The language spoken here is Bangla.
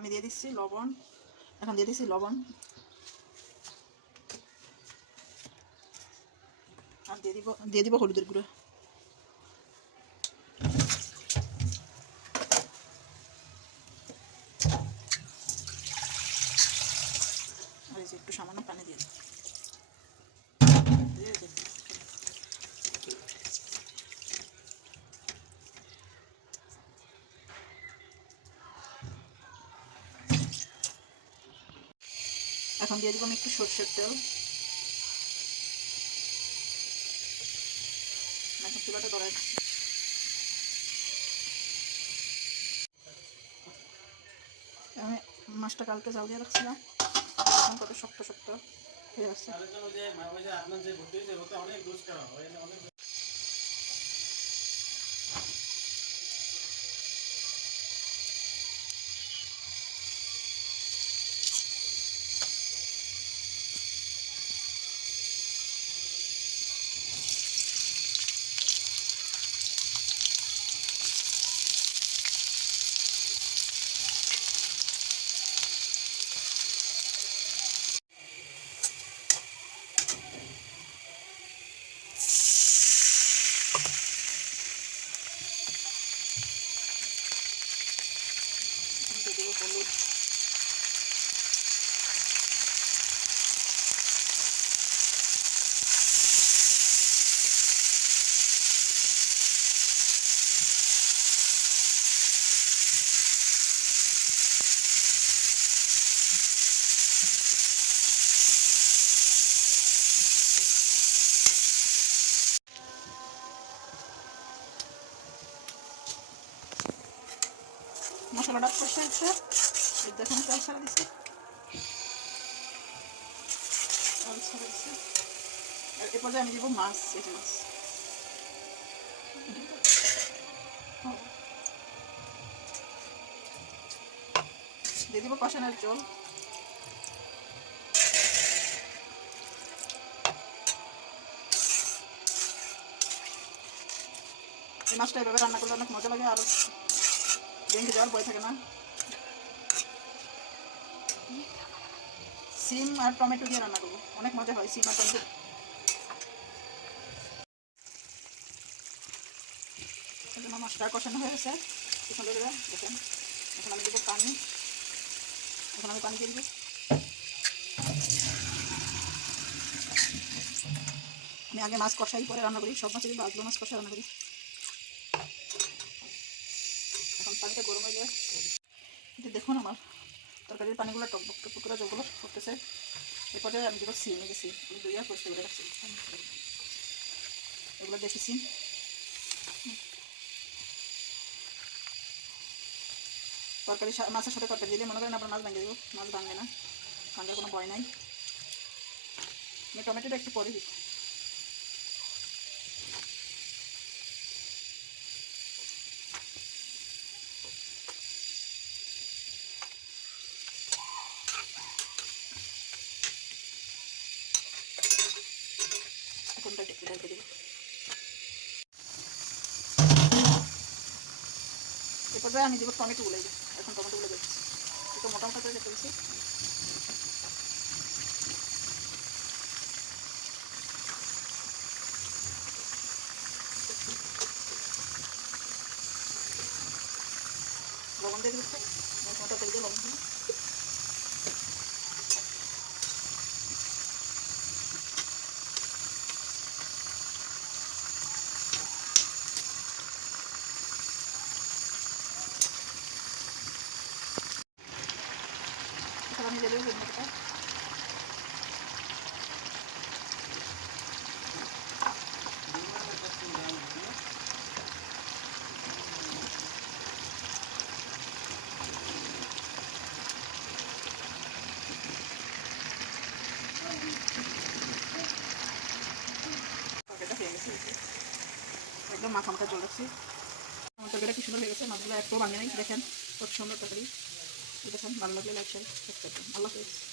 আমি দিয়ে দিচ্ছি লবণ, এখন দিয়ে দিচ্ছি লবণ, আর দিয়ে দিব হলুদের গুঁড়ো। আর এই যে একটু সামান্য পানি দিয়ে এখন দিয়ে দিব আমি একটু সরষের তেল। এখন চুলাটা ধরাই দিচ্ছি। আমি মাছটা কালকে জাল দিয়ে রাখছিলাম, এখন কত শক্ত শক্ত হয়ে আসছে। হলুদ, মশলাটা কষে হচ্ছে, দেখুন তেল ছাড়া দিচ্ছে, তেল ছাড়া দিচ্ছে। আর এ পর্যায়ে আমি দিব মাছ, এই যে মাছ দিয়ে দিব কষানোর জল। এই মাছটা এভাবে রান্না করলে অনেক মজা লাগে, আর ভেঙে যাওয়ার ভয় থাকে না। সিম আর টমেটো দিয়ে রান্না করবো, অনেক মজা হয় সিম আর টমেটো। আমার মাছটা কষানো হয়ে গেছে সুন্দর করে, দেখেন। এখন আমি দেবো পানি, এখন আমি পানি দিয়ে দেবো। আমি আগে মাছ কষাই পরে রান্না করি, সব মাছের ভাজলো মাছ কষা রান্না করি। এখন পানিটা গরম হয়ে যায়, দেখুন আমার তরকারির পানিগুলো টকবক টকবক করে জলগুলো করতেছে। এ পর্যায়ে আমি দেবো সিম, এই সিম আমি দুইয়া পরিষ্কার করে রাখছি, এগুলো দেশি সিম। তরকারি মাছের সাথে তরকারি দিলে মনে করেন আপনার মাছ ভেঙে দেবো, মাছ ভাঙবে না, ভাঙার কোনো ভয় নাই। আমি টমেটোটা একটু পরে দিব। এখনটা একটু ঢেকে দেবো। এ পর্যায়ে আমি দেবো টমেটোগুলো, এখন টমেটোগুলো দেখছি একটু মোটা মোটা করে কেটে দিচ্ছি। লবণ দিয়ে দিচ্ছে, মোটা করে দিয়ে লবণ দিয়ে আমি দিয়ে দেবো ভেন্ডিটা। তরকারিটা হয়ে গেছে, একদম মাখা মাখা জল রাখছি। আমার তরকারিটা কি সুন্দর হয়ে গেছে, মাছগুলো একটু ভাঙে নাই, দেখেন কত সুন্দর তরকারি। দেখেন, ভালো লাগলে লাইক শেয়ার সাবস্ক্রাইব করুন। আল্লাহ হাফেজ।